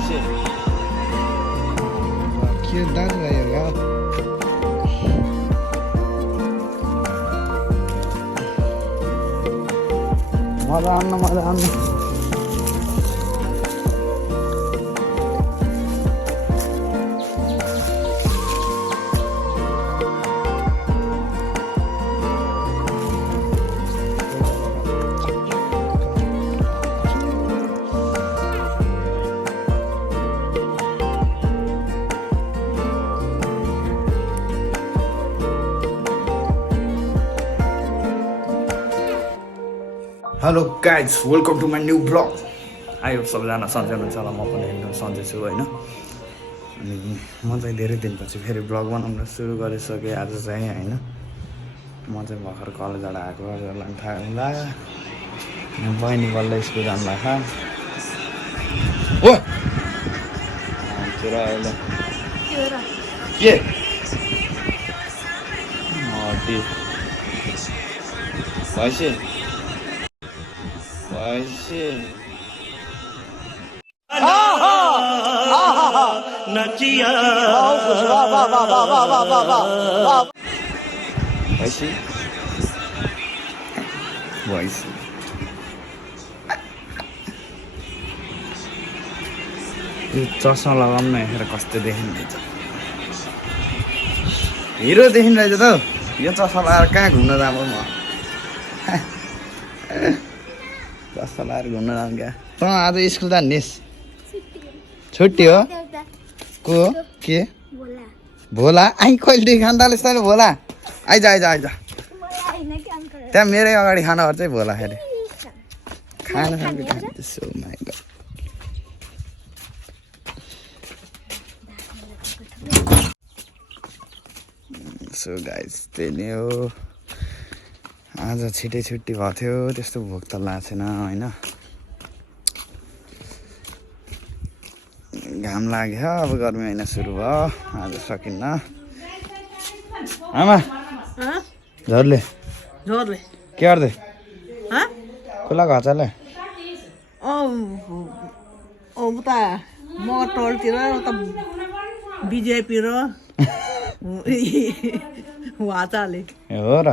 भएपछि के दाज भयो यार मजा आउनु hello guys welcome to my new blog I hope सबैजना सन्चै हुनुहुन्छ होला म पनि एकदम सन्चै छु होइन अनि म चाहिँ धेरै दिनपछि फेरि ब्लग बनाउन सुरु गरिसकेँ आज चाहिँ होइन म चाहिँ भर्खर कलेजबाट आएको हजुरलाई थाहा होला बहिनी बल्ल स्कुल जानुभएको हो अहिले के भएपछि यो चस्मा लगाउनु हेरेर कस्तो देखिँदैछ हिरो देखिँदैछ त यो चस्मा लगाएर कहाँ घुम्न जानु म चस्मा लगाएर घुम्न जानु क्या त आज स्कुल जान्नेस् छुट्टी हो को के भोला आइ कहिलेदेखि खाँदालेस् तैँले भोला आइज त्यहाँ मेरै अगाडि खानाहरू चाहिँ भोला फेरि खाना खाँदैछु सो गाइस त्यही नै हो आज छिटै छुट्टी भएको थियो त्यस्तो भोक त लागेन होइन घाम लाग्यो अब गर्मी महिना सुरु भयो आज सकिन्न आमा झोरले के गर्दै खुला घचाले उता मोटरतिर उता बिजेपी र वाचाले हो र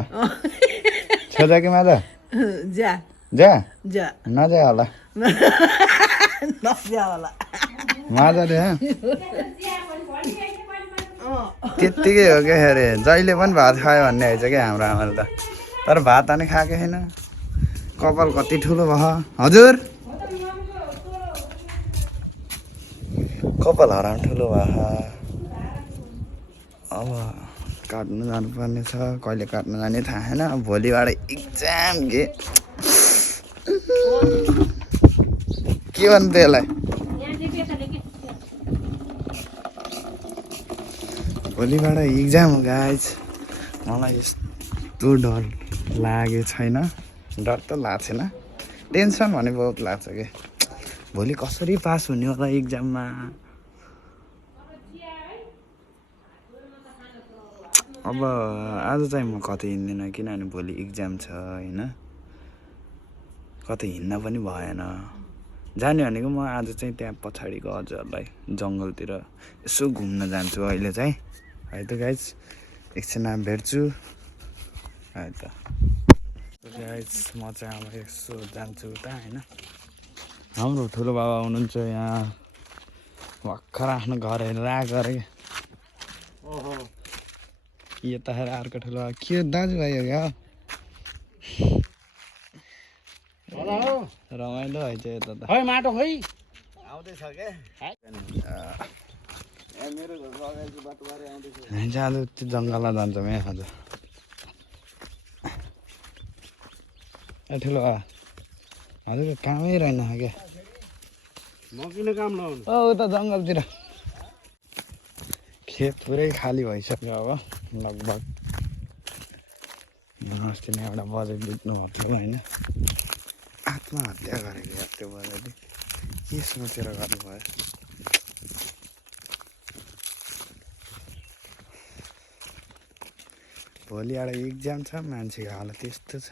छोजा कि माजा जा जा जा नजा होला नजा होला माजा रे त्यत्तिकै हो क्या अरे जहिले पनि भात खायो भन्ने आइज क्या हाम्रो आमाले त तर भात अनि खाएको छैन कपाल कति ठुलो भयो हजुर कपाल हराम ठुलो भयो अब काट्नु जानुपर्ने छ कहिले काट्नु जाने थाहा छैन भोलिबाट इक्जाम के भन्नु त्यसलाई भोलिबाट इक्जाम हो गाइज मलाई यस्तो डर लागेको छैन डर त लागेको छैन टेन्सन भने बहुत लाग्छ कि भोलि कसरी पास हुने होला इक्जाममा अब आज चाहिँ म कतै हिँड्दिनँ किनभने भोलि इक्जाम छ होइन कतै हिँड्न पनि भएन जाने भनेको म आज चाहिँ त्यहाँ पछाडिको हजुरहरूलाई जङ्गलतिर यसो घुम्न जान्छु अहिले चाहिँ है त गाइज एकछिनमा भेट्छु है त गाइज म चाहिँ अब यसो जान्छु उता होइन हाम्रो ठुलो बाबा हुनुहुन्छ यहाँ भर्खर आफ्नो घर हेरेर आएको अरे यताखेर अर्को ठुलो के दाजुभाइ हो क्या रमाइलो है चाहिँ यता त माटो खोइ आउँदैछ क्या मेरो घरको अगाडिको बाटोबारे आउँदैछ आज त्यो जङ्गलमा जान्छौँ यहाँ आज ए ठुलो हजुरको कामै रहेन क्या म किन काम लाउनु उता जङ्गलतिर खेत पुरै खाली भइसक्यो अब लगभग अस्ति नै एउटा बजेट बित्नु भएको थियो होइन आत्महत्या गरेको यार त्यो बजेटले के सोचेर गर्नुभयो भोलि एउटा इक्जाम छ मान्छेको हालत यस्तो छ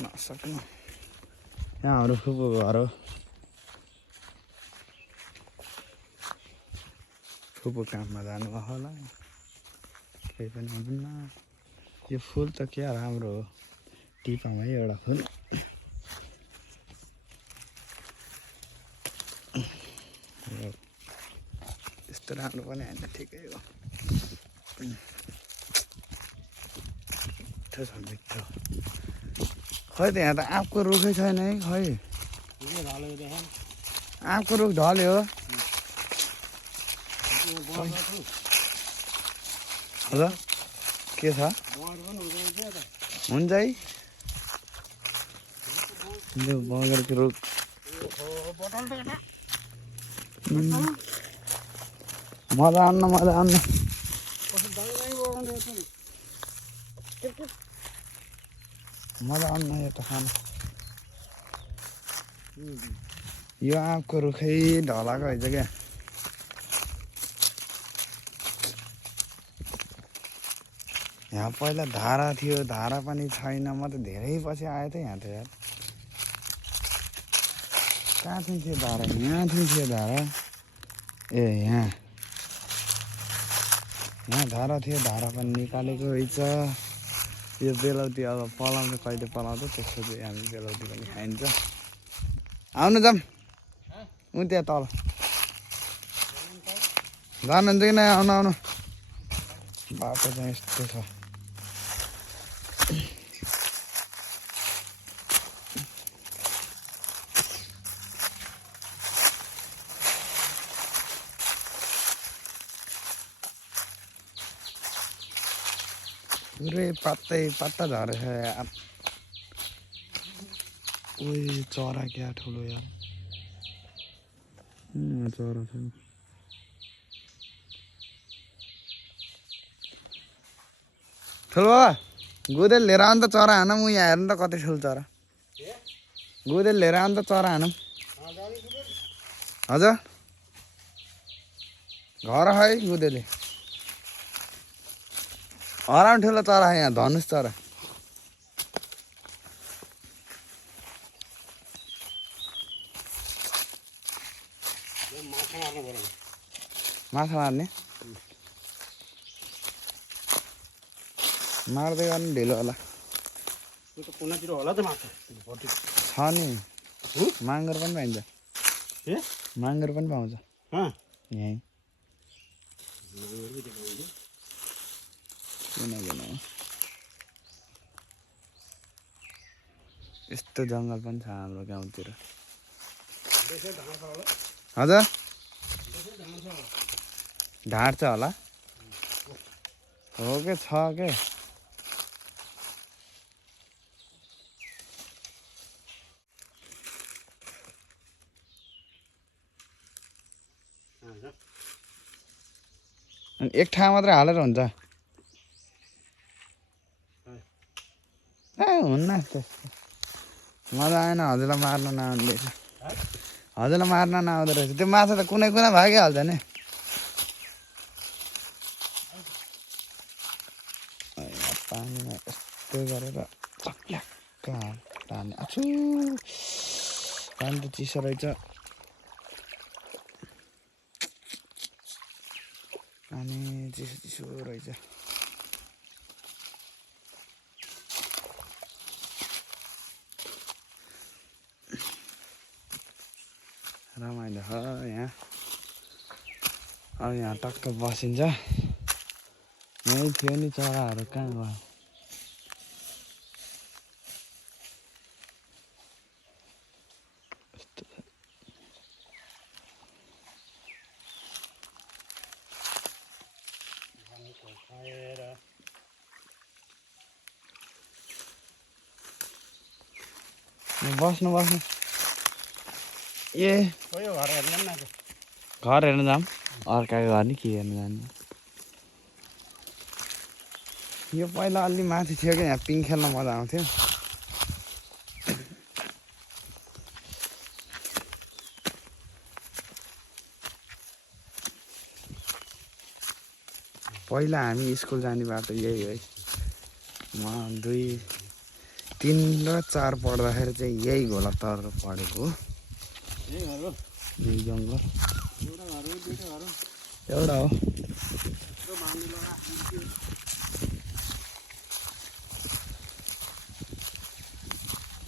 नसक्नु यहाँ हाम्रो फुपूको घर हो फुपू काममा जानुभयो होला केही पनि हुनुहुन्न यो फुल त क्या राम्रो हो टिपामै एउटा फुल यस्तो राम्रो पनि होइन ठिकै हो मिठो छ मिठो खै त यहाँ त आँपको रुखै छैन है खै आँपको रुख ढल्यो हजुर के छ हुन्छ है यो बगरको रुख मजा आउन यो त खानु यो आँपको रुखै ढलाएको रहेछ क्या यहाँ पहिला धारा थियो धारा पनि छैन म त धेरै पछि आयो त यहाँ त यार कहाँ थियो धारा यहाँ थियो धारा ए यहाँ धारा थियो धारा पनि निकालेको रहेछ यो बेलौती अब पलाउँछ कहिले पलाउँछ त्यसपछि हामी बेलौती पनि खाइन्छ आउनु जाऊँ उ त्यहाँ तल जानुहुन्छ कि नै आउनु बाटो चाहिँ यस्तो छ पुरै पत्ता झरेछ यार ओइ चरा क्या ठुलो यार चरा छ ठुलो बाबा गोदेल लिएर आउनु त चरा हानौँ उ यहाँ हेर्नु त कति ठुलो चरा गोदेल लिएर आउनु त चरा हानौँ हजुर घर है गोदेले हराउनु ठुलो चरा यहाँ धनुष चरा माछा मार्ने मार्दै गर्नु ढिलो होला छ नि माँगर पनि पाइन्छ माँगर पनि पाउँछ यहीँ यस्तो जङ्गल पनि छ हाम्रो गाउँतिर हजुर ढाँट छ होला हो के छ के एक ठाउँ मात्रै हालेर हुन्छ ए हुन्न त्यस्तो मजा आएन हजुरलाई मार्न नआउँदो रहेछ हजुरलाई मार्न नआउँदो रहेछ त्यो माछा त कुनै कुनै भागिहाल्छ नि पानीमा यस्तो गरेर चक्याक्क तान्ने आछु पानी त चिसो रहेछ पानी चिसो चिसो रहेछ रमाइलो छ यहाँ अब यहाँ टक्क बसिन्छ यहीँ थियो नि चराहरू कहाँ गयो बस्नु बस्नु ए घर हेर्न जाऊँ अर्काको घर नि के हेर्न जानु यो पहिला अलि माथि थियो क्या यहाँ पिङ खेल्न मजा आउँथ्यो पहिला हामी स्कुल जाने बाटो यही है म 2, 3 र 4 पढ्दाखेरि चाहिँ यही घोला तर पढेको हो यही जङ्गल एउटा हो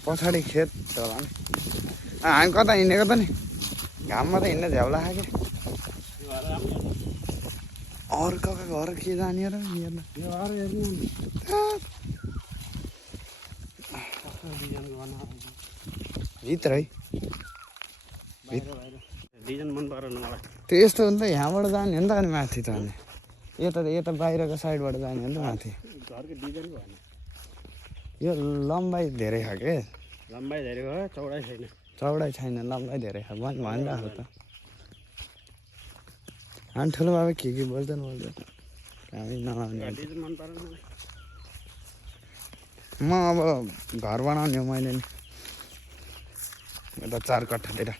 पछाडि खेत होला नि हामी कता हिँडेको त नि घाममा त हिँड्न झ्याउला खायो अर्काको घर के जाने र हेर्न भित्रै डिजाइन मन परेन मलाई त्यो यस्तो हो नि त यहाँबाट जाने हो नि त अनि माथि त अनि यता बाहिरको साइडबाट जाने हो नि त माथि घरको डिजाइन भएन यो लम्बाइ धेरै छ के लम्बाइ धेरै भयो चौडाइ छैन चौडाइ छैन लम्बाइ धेरै छ भनिरहेको त अनि ठुलो बाबा के बोल्दैन हामी नलाउने डिजाइन मन परेन मलाई म अब घर बनाउने हो मैले नि यता 4 कट्ठातिर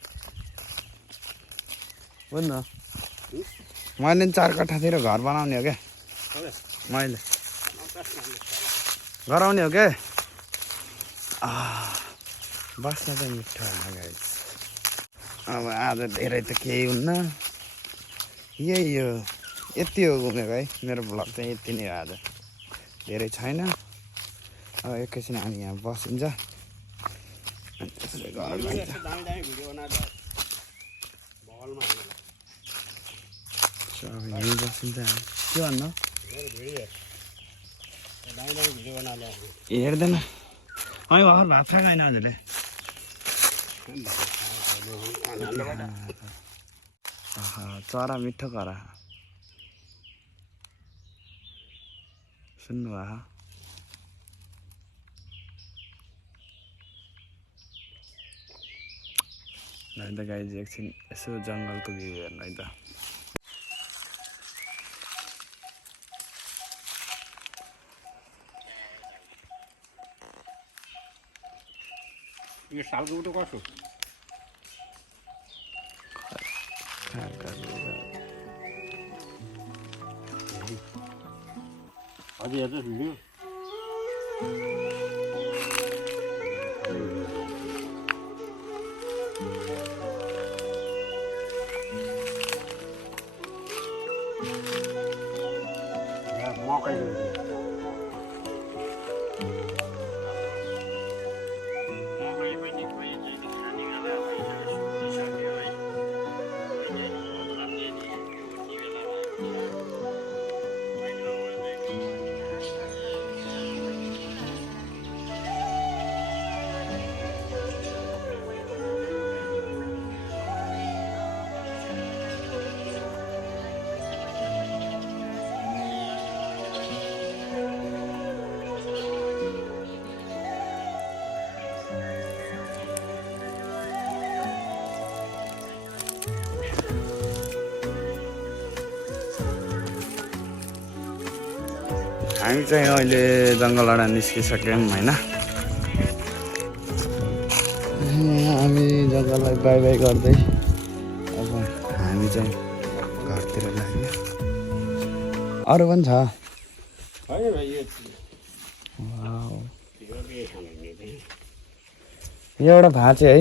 बुझ्न मैले 4 कट्ठातिर घर बनाउने हो क्या मैले गराउने हो क्या बस्न त मिठो होइन गाइस अब आज धेरै त केही हुन्न यही हो यति हो घुमेको है मेरो भ्लग चाहिँ यति नै हो आज धेरै छैन अब एकैछिन हामी यहाँ बसिन्छ अनि त्यसरी घर जान्छ यहीँ बसिन्छ हामी के भन्नु हेर्दैन है भर्खर भात खाएको होइन हजुरले चरा मिठो करा सुन्नुभयो त गाइज एकछिन यसो जङ्गलको भ्यू हेर्नु है त यो सालको उठो कसो अझै हेर्छ भिडियो मकै हामी चाहिँ अहिले जङ्गलबाट निस्किसक्यौँ होइन हामी जङ्गललाई बाई बाई गर्दै अब हामी चाहिँ घरतिर लाग्यो अरू पनि छ यो एउटा भाँचे है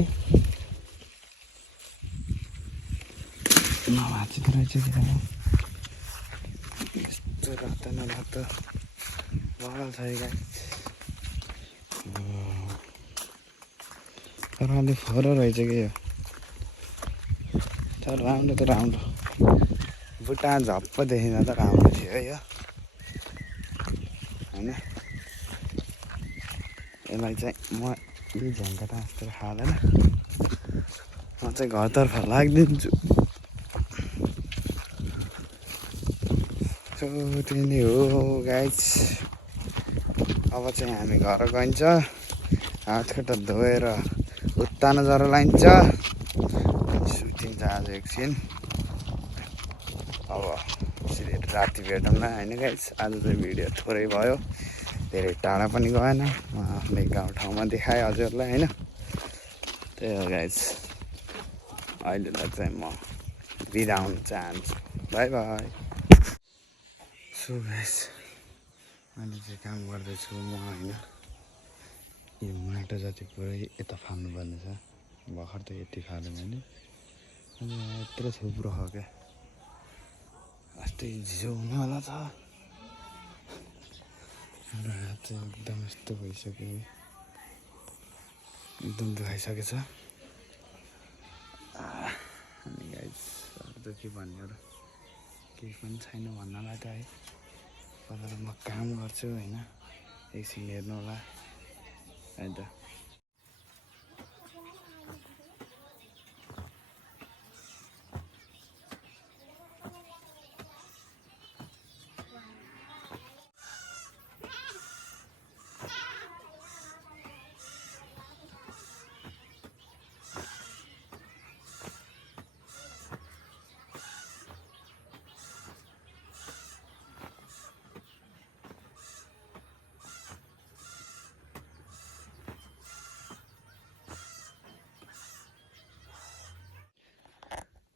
नभाँचेको रहेछ यस्तो रातो न रातो बगाल छ गाई तर अलिक फरो रहेछ कि यो तर राम्रो त राम्रो बुट्टा झप्प देखिँदा त राम्रो थियो है यो होइन यसलाई चाहिँ म यही झ्याङ्कटा जस्तो खाँदैन म चाहिँ घरतर्फ लाग्दिन्छु त्यही नै हो गाइज अब चाहिँ हामी घर गइन्छ हात खुट्टा धोएर उत्तानो जरो लाइन्छ सुतिन्छ आज एकछिन अब यसरी राति भेटौँ न होइन गाइज आज चाहिँ भिडियो थोरै भयो धेरै टाढा पनि गएन म आफ्नै गाउँठाउँमा देखाएँ हजुरलाई होइन त्यही हो गाइज अहिलेलाई चाहिँ म बिदा हुन चाहन्छु बाई बाई सो गाइज अहिले चाहिँ काम गर्दैछु म होइन यो माटो जति पुरै यता फाल्नुपर्ने छ भर्खर त यति फालेँ मैले अनि यत्रो थुप्रो छ क्या अस्ति झिजो हुनेवाला छ हाम्रो हात चाहिँ एकदम यस्तो भइसक्यो एकदम दुखाइसकेछ अनि गाइस अब त के भन्ने अरू केही पनि छैन भन्नलाई त है तर म काम गर्छु होइन एकछिन हेर्नु होला है त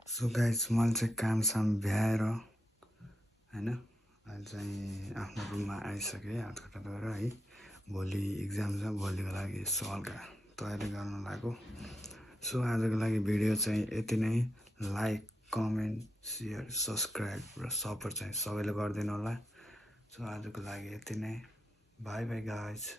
सो गाइस मैले चाहिँ कामसाम भ्याएर होइन अहिले चाहिँ आफ्नो रुममा आइसकेँ हात खुट्टा धोएर है भोलि इक्जाम छ भोलिको लागि यसो हल्का तयारी गर्न लाग्यो सो आजको लागि भिडियो चाहिँ यति नै लाइक कमेन्ट सेयर सब्सक्राइब र सपोर्ट चाहिँ सबैले गरिदिनु होला सो आजको लागि यति नै बाई बाई गाइस